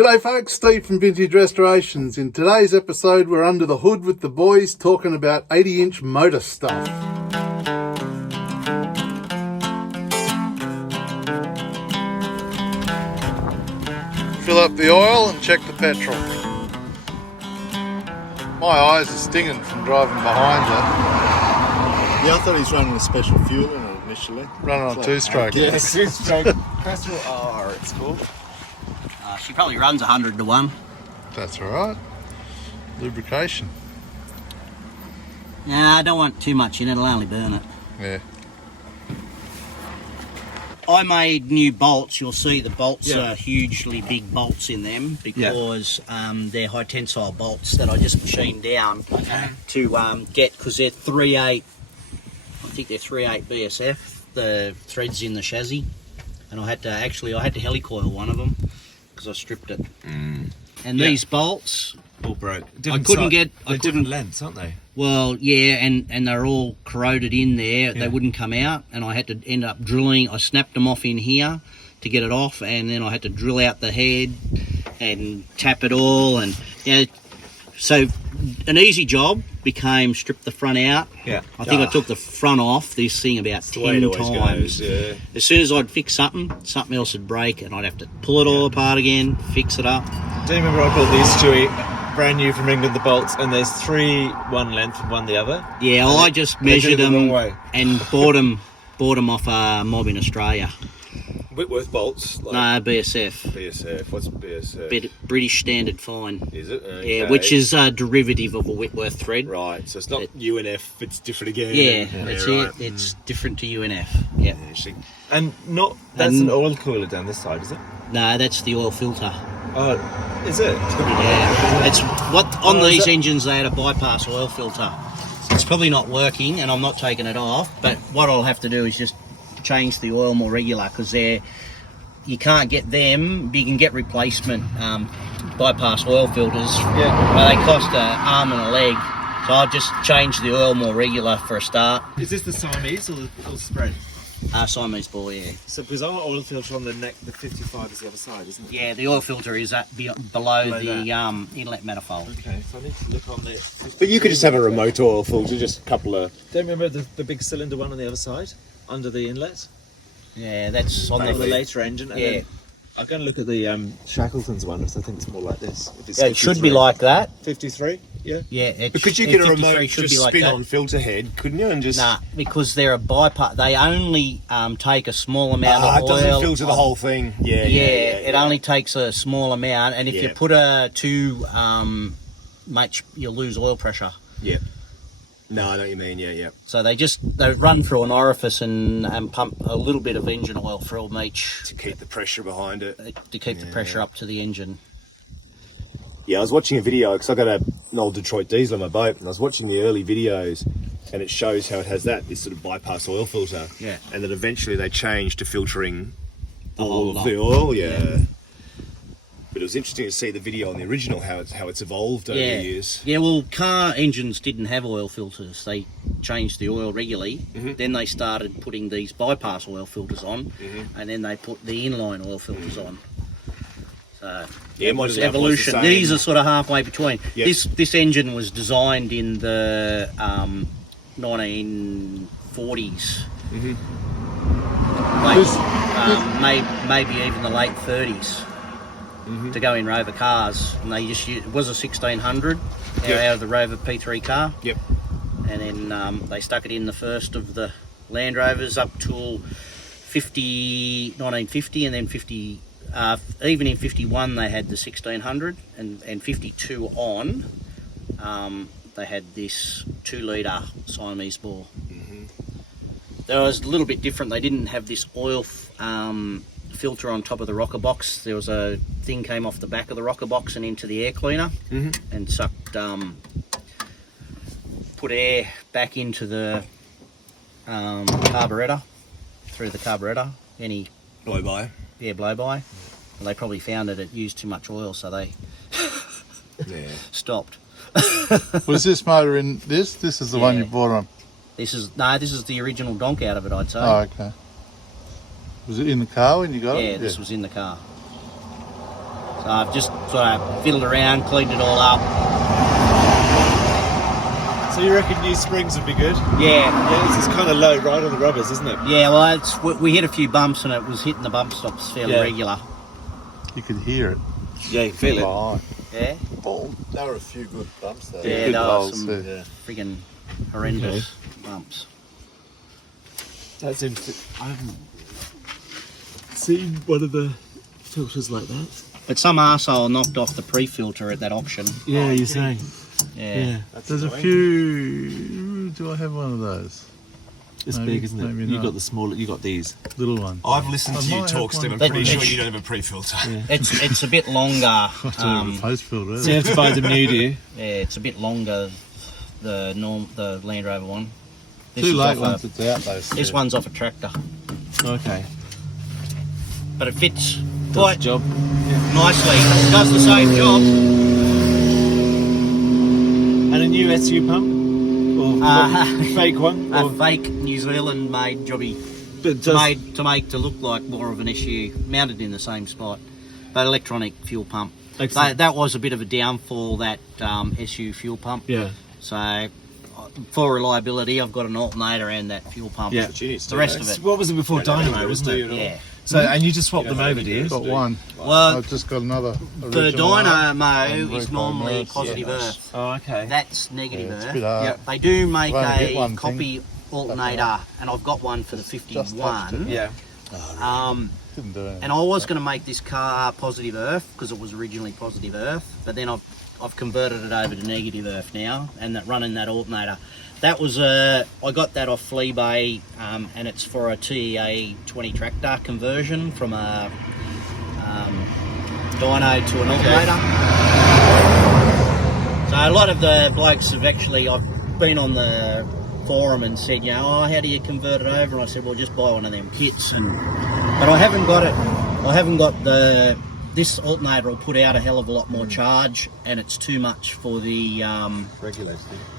G'day folks, Steve from Vintage Restorations. In today's episode we're under the hood with the boys talking about 80-inch motor stuff. Fill up the oil and check the petrol. My eyes are stinging from driving behind it. Yeah, I thought he was running a special fuel in it initially. Running on two-stroke. Yes, two-stroke. Petrol R, it's called. She probably runs 100 to 1. That's alright. Lubrication. Nah, I don't want too much in it, it'll only burn it. Yeah. I made new bolts. You'll see the bolts are hugely big bolts in them because they're high tensile bolts that I just machined down to get, because they're 3/8, I think they're 3/8 BSF, the threads in the chassis. And I had to helicoil one of them because I stripped it. And these bolts All broke. I couldn't get... They're different lengths, aren't they? Well, yeah, and they're all corroded in there. They wouldn't come out, and I had to end up drilling. I snapped them off in here to get it off, and then I had to drill out the head and tap it all. And so an easy job became strip the front out. Yeah. I think I took the front off this thing about 10 times. Yeah. As soon as I'd fix something else would break, and I'd have to pull it all apart again, fix it up. Do you remember I bought these, Stewie? Brand new from England, the bolts, and there's 3 one length and 1 the other. Yeah, I just measured the wrong them way. and bought them off a mob in Australia. Whitworth bolts? Like No, BSF. BSF. What's BSF? British Standard Fine. Is it? Okay. Yeah, which is a derivative of a Whitworth thread. Right, so it's not UNF, it's different again. Yeah, that's it. Right. It's different to UNF. Yeah. And that's an oil cooler down this side, is it? No, that's the oil filter. Oh, is it? Yeah. It's what on Oh, is these that- engines they had a bypass oil filter. So it's probably not working, and I'm not taking it off. But what I'll have to do is just change the oil more regular, because you can't get them. You can get replacement bypass oil filters. Yeah. But they cost an arm and a leg. So I'll just change the oil more regular for a start. Is this the Siamese or the spread? Siamese ball, yeah. So because our oil filter on the neck, the 55 is the other side, isn't it? Yeah, the oil filter is below the that. inlet manifold. Okay, so I need to look on the... But you could just have a remote oil filter, just a couple of... Don't you remember the big cylinder one on the other side, under the inlet? Yeah, that's on On the the later engine. And Yeah. then I'm going to look at the Shackleton's one, because I think it's more like this. If it's Yeah, it should be 53. like that. 53, yeah. Yeah, Because you get a 53 remote should just be like spin that. on filter head, couldn't you? And just... Nah, because they're a bypass. They only take a small amount Ah, of it oil. doesn't filter the whole thing. Yeah, It only takes a small amount, and if you Yeah. put too much, you'll lose oil pressure. Yeah. No, I know what you mean, yeah. So they run through an orifice and pump a little bit of engine oil from each To keep the pressure behind it. to keep the pressure up to the engine. Yeah, I was watching a video, because I got an old Detroit diesel on my boat, and I was watching the early videos, and it shows how it has this sort of bypass oil filter. Yeah. And then eventually they changed to filtering The whole all of lot. the oil, yeah. But it was interesting to see the video on the original, how it's evolved over the years. Yeah, well, car engines didn't have oil filters. They changed the oil regularly. Mm-hmm. Then they started putting these bypass oil filters on, and then they put the inline oil filters on. So Yeah, it was mine was evolution. the same. These are sort of halfway between. Yep. This engine was designed in the 1940s. Maybe even the late 30s. To go in Rover cars, and they just it was a 1600 out of the Rover P3 car. Yep. And then they stuck it in the first of the Land Rovers up till 1950, and then 50. Even in 51, they had the 1600, and 52 on, they had this 2-litre Siamese bore. That was a little bit different. They didn't have this oil filter on top of the rocker box. There was a thing came off the back of the rocker box and into the air cleaner, and sucked, put air back into the carburettor, through the carburettor. Any Blow by. blow by. And they probably found that it used too much oil, so they Yeah. stopped. Was this motor in this? This is the one you bought on? This is the original donk out of it, I'd say. Oh, okay. Was it in the car when you got it? Yeah, this was in the car. So I've just sort of fiddled around, cleaned it all up. So you reckon new springs would be good? Yeah. Yeah, this is kind of low right on the rubbers, isn't it? Yeah, well, we hit a few bumps and it was hitting the bump stops fairly Yeah. regular. You could hear it. Yeah, you can feel it. Oh, Yeah? There were a few good bumps there. Yeah, good there were bowls, some yeah. friggin' horrendous bumps. That's interesting. I haven't seen one of the filters like that. But some arsehole knocked off the pre-filter at that auction. Yeah, you're saying. Yeah. There's a few. Do I have one of those? It's Maybe, big, isn't it? maybe You not. got the smaller. You got these. Little one. I've listened I to you might talk, have Steve. I'm one. pretty But- sure you don't have a pre-filter. It's a bit longer. A post filter. So you have to buy them new, do you? Yeah, it's a bit longer. The Land Rover one. This Too is late off once a, it's out though. This Steve. one's off a tractor, Okay. but it fits Does quite the job. nicely. It does the same job. And a new SU pump? Or fake one? A Or, fake New Zealand made jobby. but does, Made to make to look like more of an SU, mounted in the same spot, but electronic fuel pump. Excellent. That was a bit of a downfall, that SU fuel pump. Yeah. So for reliability, I've got an alternator and that fuel pump. Yeah. The rest of it. What was it before Dynamo, wasn't it? Yeah. So, and you just swapped them over, do you? Got one. Well, I've just got another. the original one. Dynamo is Recon normally Earth, positive yeah. earth. Oh, okay. That's negative Yeah, it's a earth. bit hard. Yep. They do make I've only hit a one copy alternator, and I've got one for the Just touched 51. it. Yeah. Didn't do anything. And I was going to make this car positive earth because it was originally positive earth, but then I've converted it over to negative earth now, and that running that alternator. That was I got that off Fleabay, and it's for a TEA 20 tractor conversion from a dyno to an alternator. So a lot of the blokes have actually, I've been on the forum and said, you know, oh, how do you convert it over? And I said, well, just buy one of them kits. But I haven't got it. I haven't got this alternator will put out a hell of a lot more charge, and it's too much for the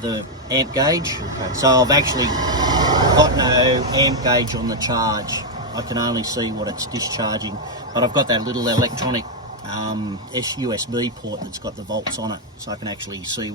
the amp gauge. Okay. So I've actually got no amp gauge on the charge. I can only see what it's discharging, but I've got that little electronic USB port that's got the volts on it, so I can actually see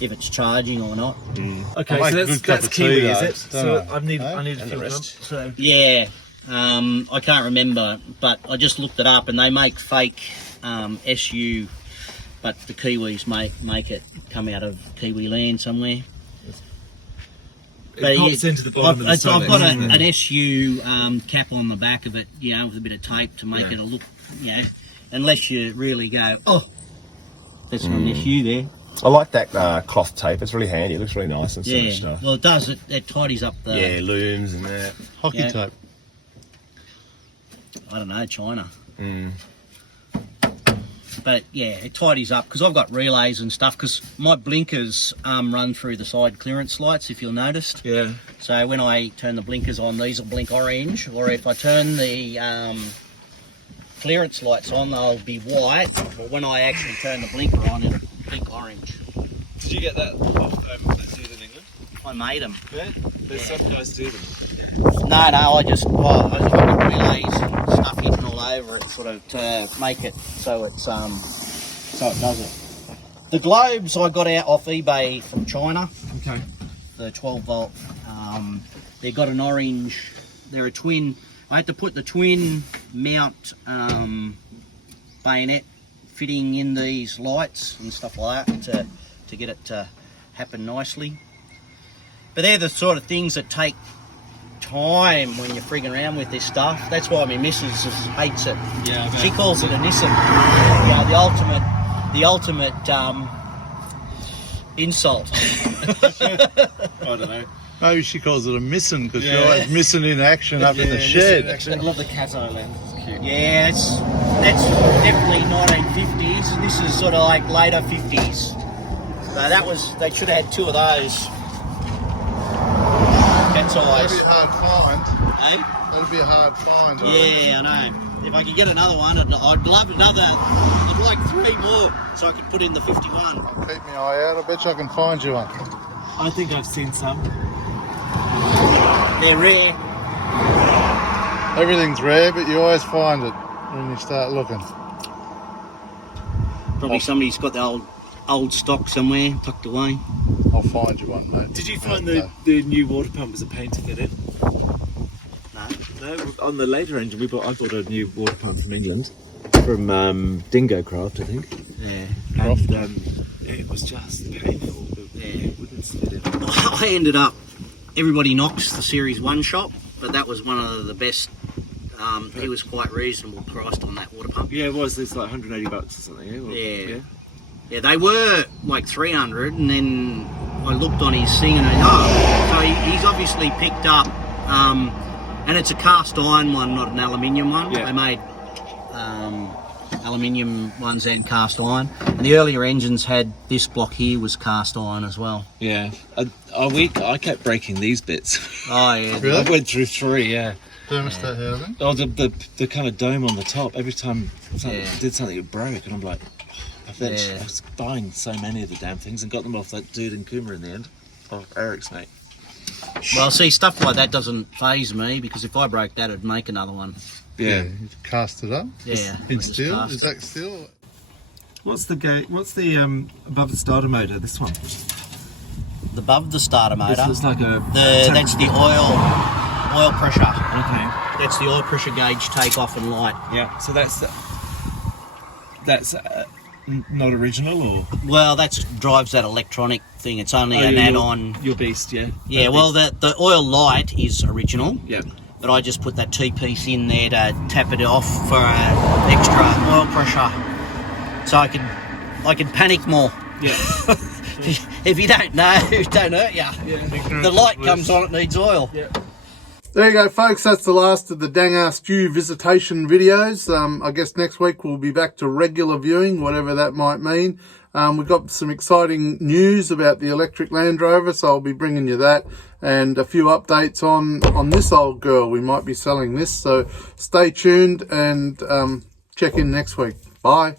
if it's charging or not. Okay, I like so a that's good cup of Kiwi, tea, is though, it? don't So I? I need Huh? a And fuel the pump. rest. So Yeah, I can't remember, but I just looked it up, and they make fake SU, but the Kiwis make it come out of Kiwi land somewhere. it pops into the bottom of the I've Solex, got doesn't an it? SU cap on the back of it, you know, with a bit of tape to make Yeah. it a look, you know, unless you really go, oh, that's not an SU there. I like that cloth tape. It's really handy. It looks really nice and Yeah, stuff. well, it does. It tidies up the. Yeah, looms and that. Hockey yeah. tape. I don't know, China. Mm. But yeah, it tidies up because I've got relays and stuff. Because my blinkers run through the side clearance lights, if you'll notice. Yeah. So when I turn the blinkers on, these will blink orange, or if I turn the clearance lights on, they'll be white. But when I actually turn the blinker on, it'll blink orange. Did you get that off that's used in England? I made them. Yeah. There's some guys do them. No, I got relays and stuff hidden all over it, sort of to make it so it's so it does it. The globes I got out off eBay from China. Okay. The 12 volt. They've got an orange. They're a twin. I had to put the twin mount bayonet fitting in these lights and stuff like that to get it to happen nicely. But they're the sort of things that take time when you're frigging around with this stuff. That's why my missus just hates it. Yeah. She calls it a Nissan. You know, the ultimate insult. I don't know. Maybe she calls it a missing because Yeah. you're always missing in action up in the shed. I love the Cazo lens. It's cute. Yeah, that's definitely 1950s. This is sort of like later 50s. So they should have had two of those. That's That'd eyes. be a hard find. Eh? That'd be a hard find. Yeah, I know. If I could get another one, I'd love another. I'd like 3 more so I could put in the 51. I'll keep my eye out. I bet you I can find you one. I think I've seen some. They're rare. Everything's rare, but you always find it when you start looking. Probably somebody's got the old stock somewhere tucked away. I'll find you one, mate. Did you find the new water pump was a pain to fit in? No, on the later engine I bought a new water pump from England, from Dingo Craft, I think. Yeah. And it was just painful. It wouldn't fit in. I ended up, everybody knocks the Series 1 shop, but that was one of the best. It was quite reasonable priced on that water pump. Yeah, it was. It's like $180 or something. Yeah. Yeah, they were like 300, and then I looked on his thing and so he's obviously picked up, and it's a cast iron one, not an aluminium one. Yeah. They made aluminium ones and cast iron, and the earlier engines had this block here was cast iron as well. Yeah. I kept breaking these bits. Oh yeah. Really? I went through 3, yeah. Thermostat housing? Oh, the kind of dome on the top. Every time something Yeah. did something, it broke, and I'm like, eventually, Yeah. I was buying so many of the damn things and got them off that dude in Coomera in the end. Oh, Eric's mate. Well, see, stuff like that doesn't faze me because if I broke that, I'd make another one. Yeah. You cast it up? Yeah. In I just steel? cast Is it. that steel? What's the above the starter motor? This one. Above the starter motor, This looks like a. that's the oil pressure. Okay. That's the oil pressure gauge takeoff and light. Yeah. So that's not original, or Well, that drives that electronic thing. It's only an add-on. Your beast, yeah. Yeah, well, the oil light is original, Yeah. but I just put that T-piece in there to tap it off for extra oil pressure, so I can panic more. Yeah. If you don't know, it don't hurt ya. The light comes on, it needs oil. Yeah. There you go, folks. That's the last of the Dangar Stew visitation videos. I guess next week we'll be back to regular viewing, whatever that might mean. We've got some exciting news about the electric Land Rover, so I'll be bringing you that and a few updates on this old girl. We might be selling this, so stay tuned and check in next week. Bye.